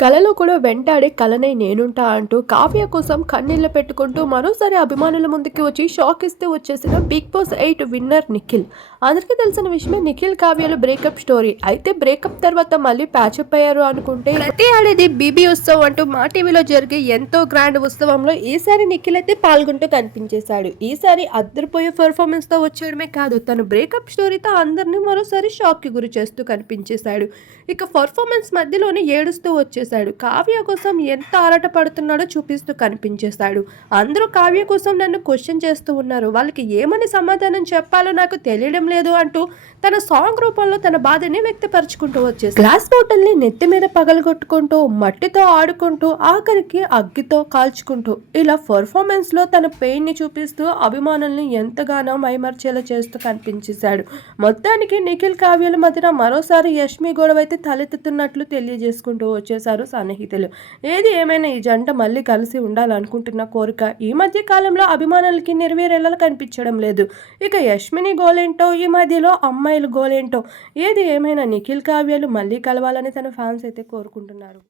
కలలో కూడా వెంటాడే కలనై నేనుంటా అంటూ కావ్య కోసం కన్నీళ్ళు పెట్టుకుంటూ మరోసారి అభిమానుల ముందుకి వచ్చి షాక్ ఇస్తే వచ్చేసిన Bigg Boss eight winner Nikhil. అందరికీ తెలిసిన విషయమే నిఖిల్ కావ్యలు బ్రేకప్ స్టోరీ అయితే బ్రేకప్ తర్వాత మళ్ళీ ప్యాచప్ అయ్యారు అనుకుంటే ప్రతి ఆడేది బీబీ ఉత్సవం అంటూ మా టీవీలో జరిగే ఎంతో గ్రాండ్ ఉత్సవంలో ఈసారి నిఖిల్ అయితే పాల్గొంటూ కనిపించేశాడు. ఈసారి అద్దరిపోయే పెర్ఫార్మెన్స్తో వచ్చేయడమే కాదు తను బ్రేకప్ స్టోరీతో అందరినీ మరోసారి షాక్కి గురి చేస్తూ కనిపించేశాడు. ఇక పర్ఫార్మెన్స్ మధ్యలోనే ఏడుస్తూ వచ్చేసి వచ్చేసాడు కావ్య కోసం ఎంత ఆరాట పడుతున్నాడో చూపిస్తూ కనిపించేశాడు అందరూ కావ్య కోసం నన్ను క్వశ్చన్ చేస్తూ ఉన్నారు. వాళ్ళకి ఏమని సమాధానం చెప్పాలో నాకు తెలియడం లేదు అంటూ తన సాంగ్ రూపంలో తన బాధని వ్యక్తపరచుకుంటూ వచ్చేసి గ్లాస్ బాటిల్ని నెత్తి మీద పగలగొట్టుకుంటూ మట్టితో ఆడుకుంటూ ఆఖరికి అగ్గితో కాల్చుకుంటూ ఇలా పర్ఫార్మెన్స్లో తన పెయిన్ని చూపిస్తూ అభిమానుల్ని ఎంతగానో మైమర్చేలా చేస్తూ కనిపించేశాడు. మొత్తానికి నిఖిల్ కావ్యాల మధ్యన మరోసారి యష్మి గొడవ అయితే తలెత్తుతున్నట్లు తెలియజేసుకుంటూ వచ్చేశారు. సన్నిహితులు. ఏది ఏమైనా ఈ జంట మళ్ళీ కలిసి ఉండాలనుకుంటున్న కోరిక ఈ మధ్య కాలంలో అభిమానులకి నెరవేరేలా కనిపించడం లేదు. ఇక యష్మిని గోలేంటో ఈ మధ్యలో అమ్మాయిలు గోలేంటో ఏది ఏమైనా నిఖిల్ కావ్యాలు మళ్ళీ కలవాలని తన ఫ్యాన్స్ అయితే కోరుకుంటున్నారు.